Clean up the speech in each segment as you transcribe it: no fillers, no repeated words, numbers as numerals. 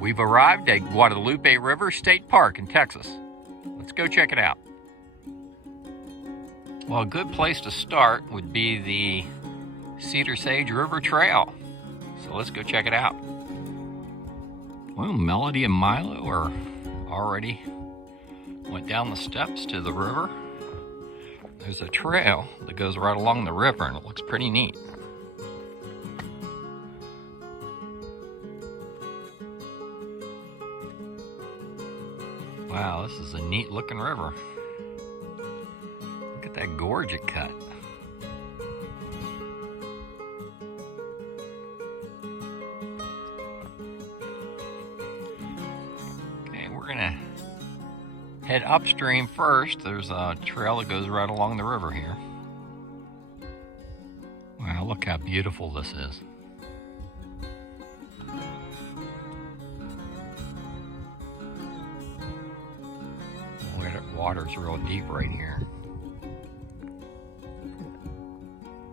We've arrived at Guadalupe River State Park in Texas. Let's go check it out. Well, a good place to start would be the Cedar Sage River Trail. So let's go check it out. Well, Melody and Milo are already went down the steps to the river. There's a trail that goes right along the river and it looks pretty neat. Wow, this is a neat looking river. Look at that gorge it cut. Okay, we're gonna head upstream first. There's a trail that goes right along the river here. Wow, look how beautiful this is. Water's real deep right here.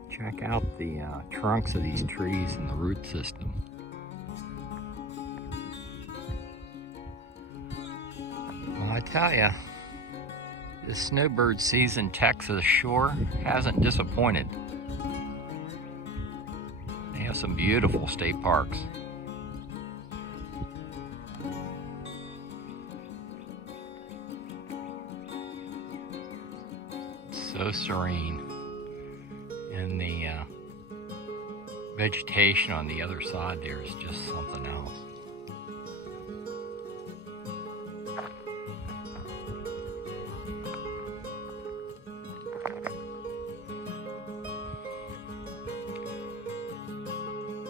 Check out the trunks of these trees and the root system. Well, I tell you, this snowbird season Texas shore hasn't disappointed. They have some beautiful state parks. So serene, and the vegetation on the other side there is just something else.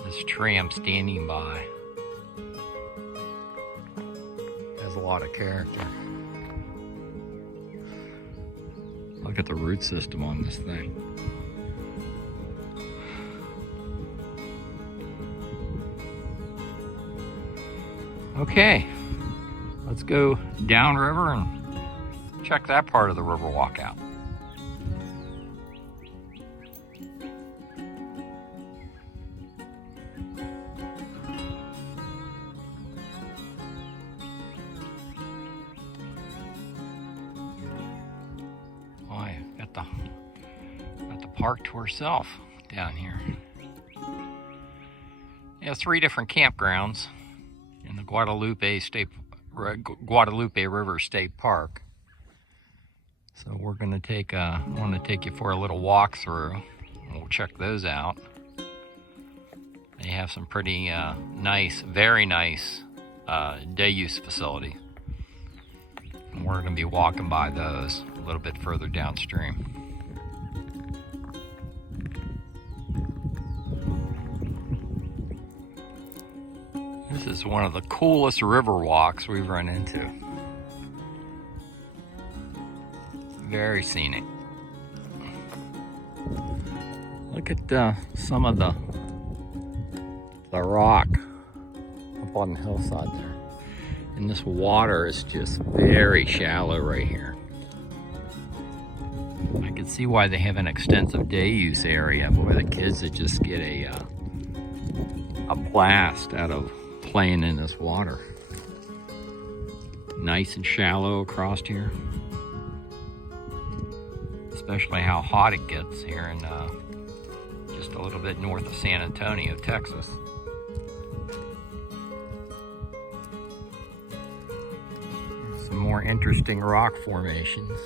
This tree I'm standing by has a lot of character. Look at the root system on this thing. Okay, let's go downriver and check that part of the river walk out. Got the park to herself down here. Yeah, 3 different campgrounds in the Guadalupe River State Park. So we're going to I want to take you for a little walk through. We'll check those out. They have some pretty nice, very nice day use facilities. And we're going to be walking by those a little bit further downstream. This is one of the coolest river walks we've run into. Very scenic. Look at some of the rock up on the hillside there. And this water is just very shallow right here. I can see why they have an extensive day use area where the kids would just get a blast out of playing in this water. Nice and shallow across here. Especially how hot it gets here in just a little bit north of San Antonio, Texas. Some more interesting rock formations.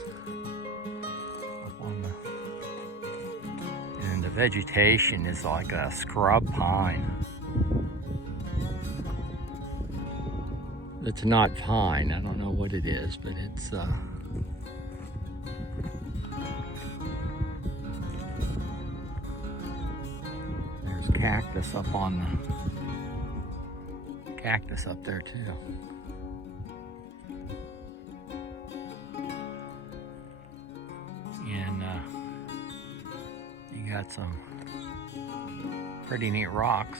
And the vegetation is like a scrub pine. It's not pine, I don't know what it is, but it's there's cactus up there too. And you got some pretty neat rocks.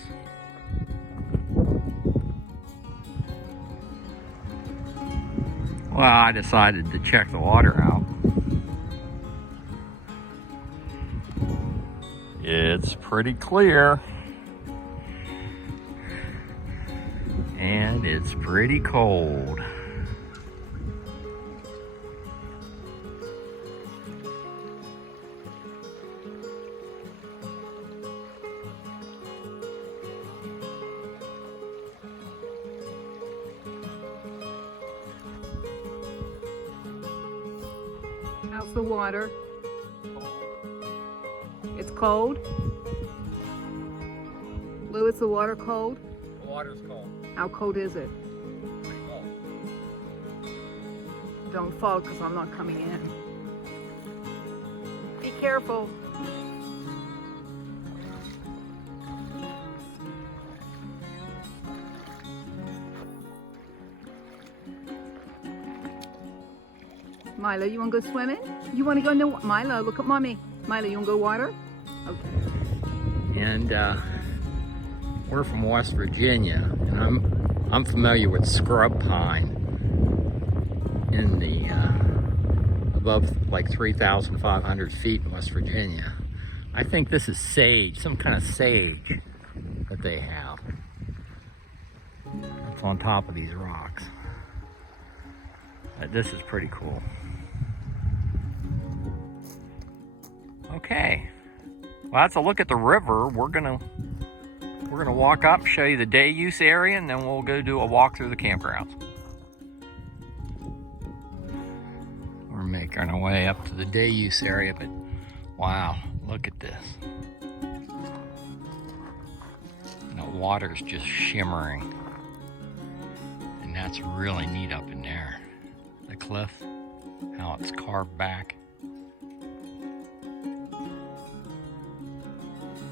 Well, I decided to check the water out. It's pretty clear. And it's pretty cold. How's the water? It's cold? Lou, is the water cold? The water's cold. How cold is it? Pretty cold. Don't fall because I'm not coming in. Be careful. Milo, you want to go swimming? You want to go in the Milo, look at mommy. Milo, you want to go water? Okay. And we're from West Virginia, and I'm familiar with scrub pine in the above like 3,500 feet in West Virginia. I think this is sage, some kind of sage that they have. It's on top of these rocks. This is pretty cool. Okay, well, that's a look at the river. We're gonna walk up, show you the day use area, and then we'll go do a walk through the campgrounds. We're making our way up to the day use area, but wow, look at this. The water's just shimmering, and that's really neat up in there. The cliff, how it's carved back.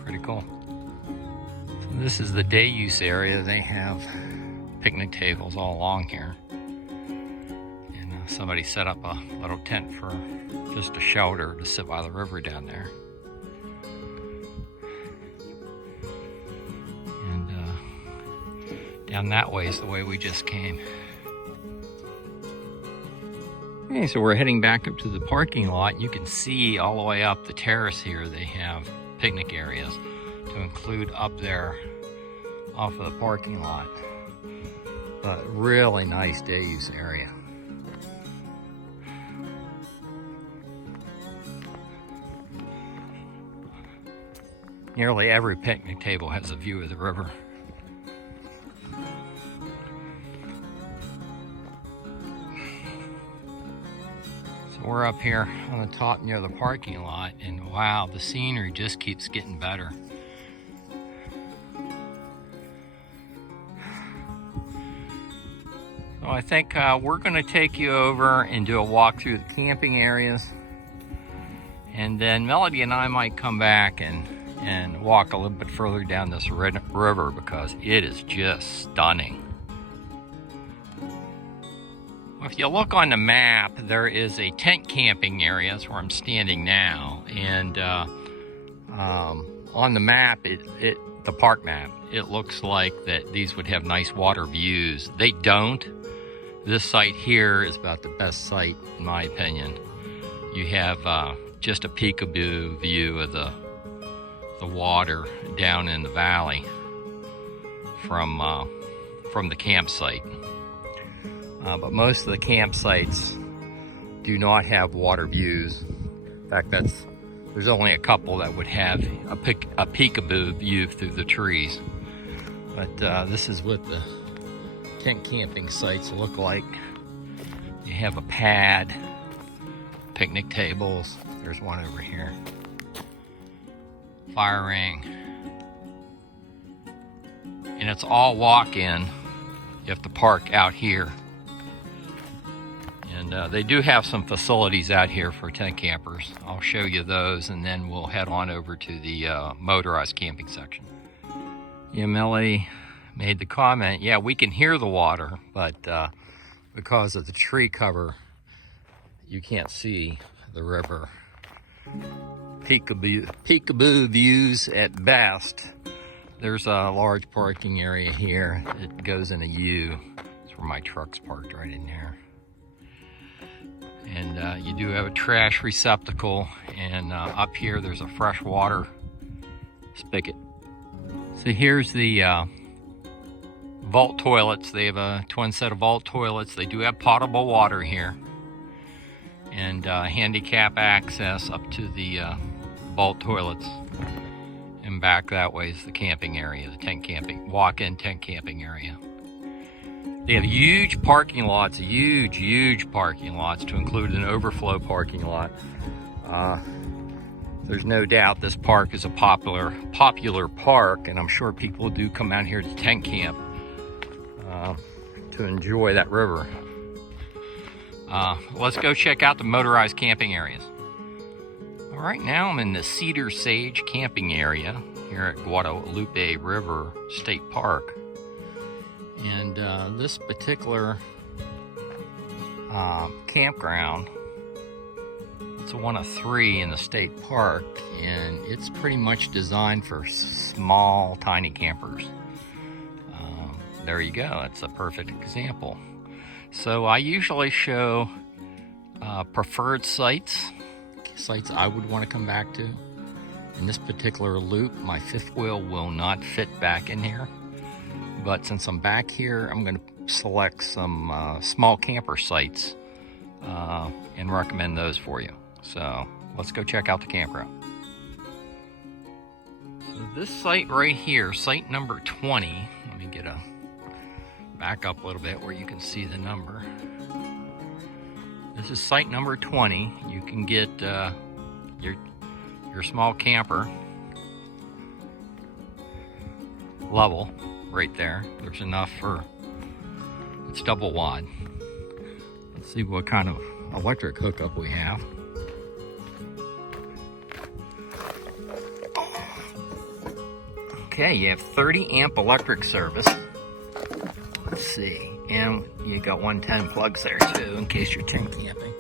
Pretty cool. So this is the day use area. They have picnic tables all along here. And somebody set up a little tent for just a shelter to sit by the river down there. And down that way is the way we just came. Okay, so we're heading back up to the parking lot. You can see all the way up the terrace here, they have picnic areas to include up there off of the parking lot. But really nice day use area. Nearly every picnic table has a view of the river. We're up here on the top near the parking lot, and wow, the scenery just keeps getting better. So I think we're going to take you over and do a walk through the camping areas, and then Melody and I might come back and walk a little bit further down this river because it is just stunning. If you look on the map, there is a tent camping area. That's where I'm standing now. And on the map, the park map, it looks like that these would have nice water views. They don't. This site here is about the best site, in my opinion. You have just a peekaboo view of the water down in the valley from the campsite. But most of the campsites do not have water views. In fact, there's only a couple that would have a peekaboo view through the trees. But this is what the tent camping sites look like. You have a pad, picnic tables. There's one over here. Fire ring. And it's all walk-in. You have to park out here. And they do have some facilities out here for tent campers. I'll show you those, and then we'll head on over to the motorized camping section. Yeah, Melody made the comment, yeah, we can hear the water, but because of the tree cover, you can't see the river. Peekaboo views at best. There's a large parking area here. It goes in a U. That's where my truck's parked, right in there. And you do have a trash receptacle, and up here there's a fresh water spigot. So here's the vault toilets. They have a twin set of vault toilets. They do have potable water here, and handicap access up to the vault toilets. And back that way is the camping area, the tent camping, walk-in tent camping area. They have huge parking lots, huge parking lots, to include an overflow parking lot. There's no doubt this park is a popular park, and I'm sure people do come out here to tent camp to enjoy that river. Let's go check out the motorized camping areas. All right, now I'm in the Cedar Sage camping area here at Guadalupe River State Park. And this particular campground, it's one of 3 in the state park, and it's pretty much designed for small, tiny campers. There you go, it's a perfect example. So I usually show preferred sites I would want to come back to. In this particular loop, my 5th wheel will not fit back in here. But since I'm back here, I'm going to select some small camper sites and recommend those for you. So let's go check out the campground. So this site right here, site number 20, let me get a back up a little bit where you can see the number. This is site number 20. You can get your small camper level right there. There's enough for, it's double wide. Let's see what kind of electric hookup we have. Okay, you have 30 amp electric service. Let's see, and you got 110 plugs there too in case you're tent camping.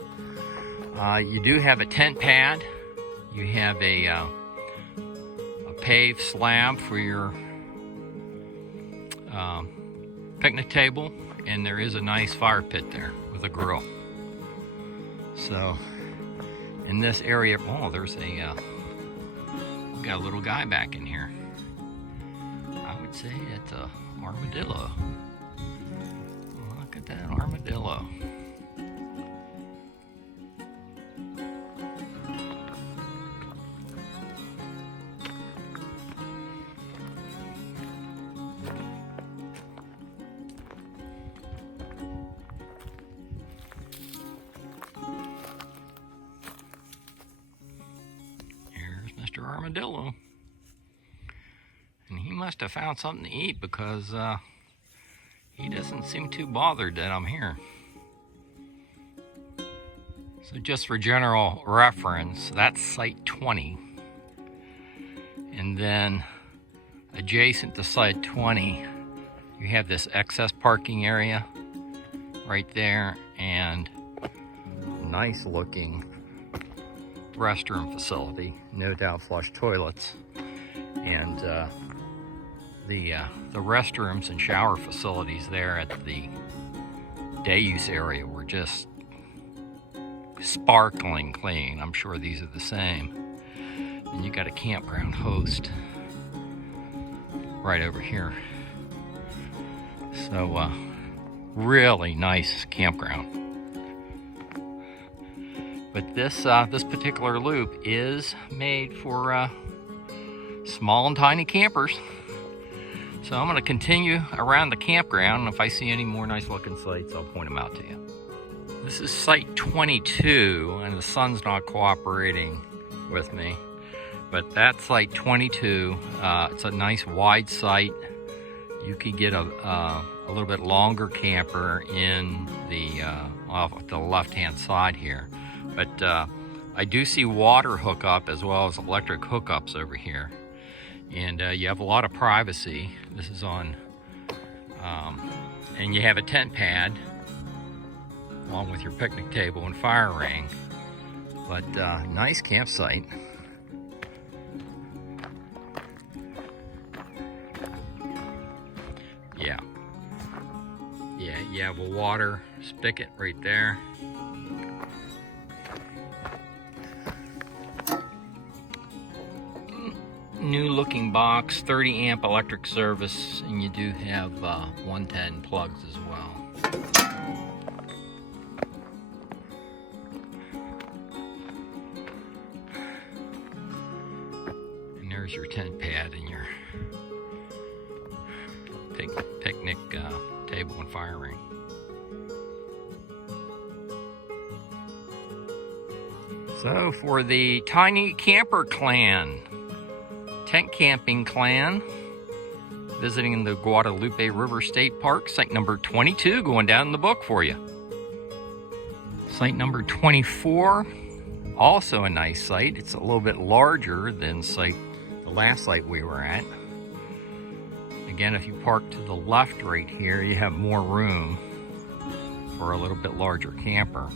You do have a tent pad. You have a paved slab for your picnic table, and there is a nice fire pit there with a grill. So in this area, oh, there's a we got a little guy back in here. I would say it's a armadillo. Look at that armadillo. Mr. Armadillo, and he must have found something to eat because he doesn't seem too bothered that I'm here. So just for general reference, that's site 20, and then adjacent to site 20 you have this excess parking area right there, and nice looking restroom facility, no doubt flush toilets, and the restrooms and shower facilities there at the day use area were just sparkling clean. I'm sure these are the same. And you got a campground host right over here. So really nice campground. But this particular loop is made for small and tiny campers. So I'm going to continue around the campground, and if I see any more nice looking sites, I'll point them out to you. This is site 22, and the sun's not cooperating with me. But that's site 22. It's a nice wide site. You could get a little bit longer camper in the off the left-hand side here. But I do see water hookup as well as electric hookups over here. And you have a lot of privacy. This is on, and you have a tent pad along with your picnic table and fire ring. But nice campsite. Yeah, you have a water spigot right there. new looking box, 30 amp electric service, and you do have 110 plugs as well. And there's your tent pad and your picnic table and fire ring. So for the Tiny Camper Clan, tent camping clan, visiting the Guadalupe River State Park, site number 22, going down in the book for you. Site number 24, also a nice site. It's a little bit larger than the last site we were at. Again, if you park to the left right here, you have more room for a little bit larger camper.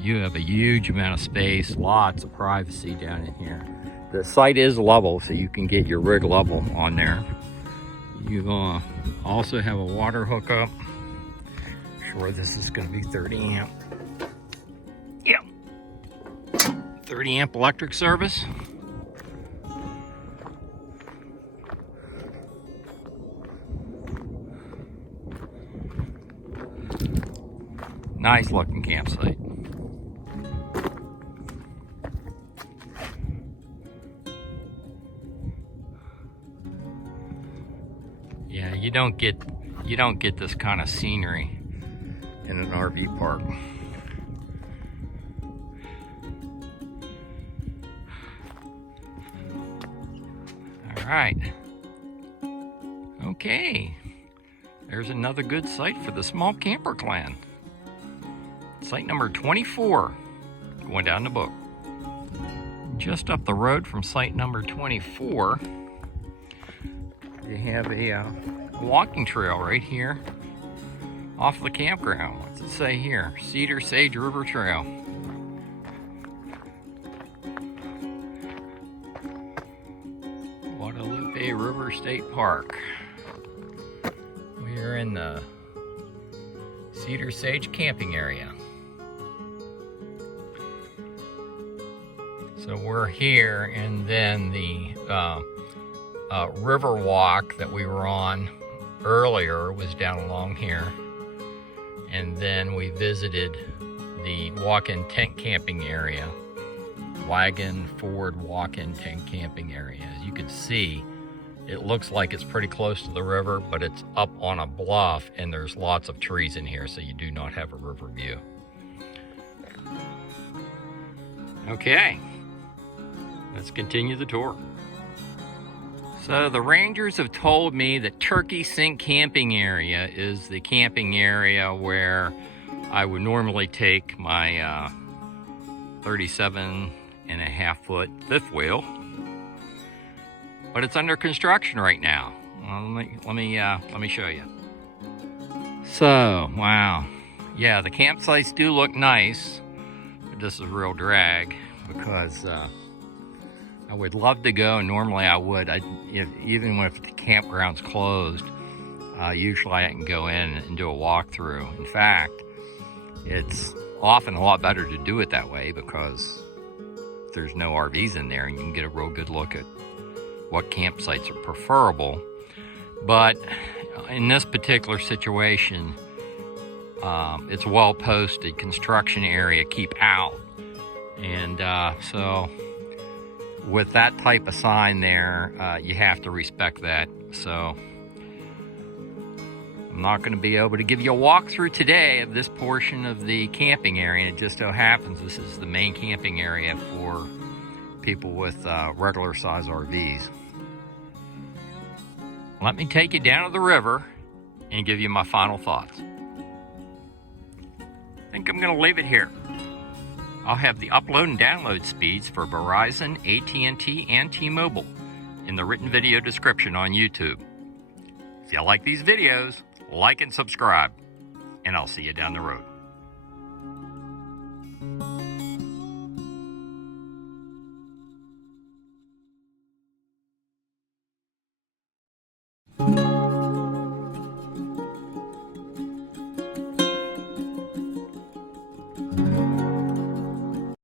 You have a huge amount of space, lots of privacy down in here. The site is level, so you can get your rig level on there. You also have a water hookup. Sure, this is going to be 30 amp. Yep. 30 amp electric service. Nice looking campsite. Yeah, you don't get this kind of scenery in an RV park. All right. Okay. There's another good site for the small camper clan. Site number 24, going down the book. Just up the road from site number 24, you have a walking trail right here off the campground. What's it say here? Cedar Sage River Trail. Guadalupe River State Park. We are in the Cedar Sage camping area. So we're here, and then the river walk that we were on earlier was down along here. And then we visited the walk-in tent camping area, wagon forward walk-in tent camping area. As you can see, it looks like it's pretty close to the river, but it's up on a bluff, and there's lots of trees in here, so you do not have a river view. Okay. Let's continue the tour. So the rangers have told me that Turkey Sink camping area is the camping area where I would normally take my 37.5 foot fifth wheel, but it's under construction right now. Well, let me show you. So wow, yeah, the campsites do look nice, but this is a real drag because I would love to go, and normally I would. Even if the campground's closed, usually I can go in and do a walkthrough. In fact, it's often a lot better to do it that way because there's no RVs in there, and you can get a real good look at what campsites are preferable. But in this particular situation, it's well posted, construction area, keep out. And so with that type of sign there, you have to respect that. So I'm not going to be able to give you a walkthrough today of this portion of the camping area. It just so happens this is the main camping area for people with regular size RVs. Let me take you down to the river and give you my final thoughts. I think I'm going to leave it here. I'll have the upload and download speeds for Verizon, AT&T, and T-Mobile in the written video description on YouTube. If you like these videos, like and subscribe, and I'll see you down the road.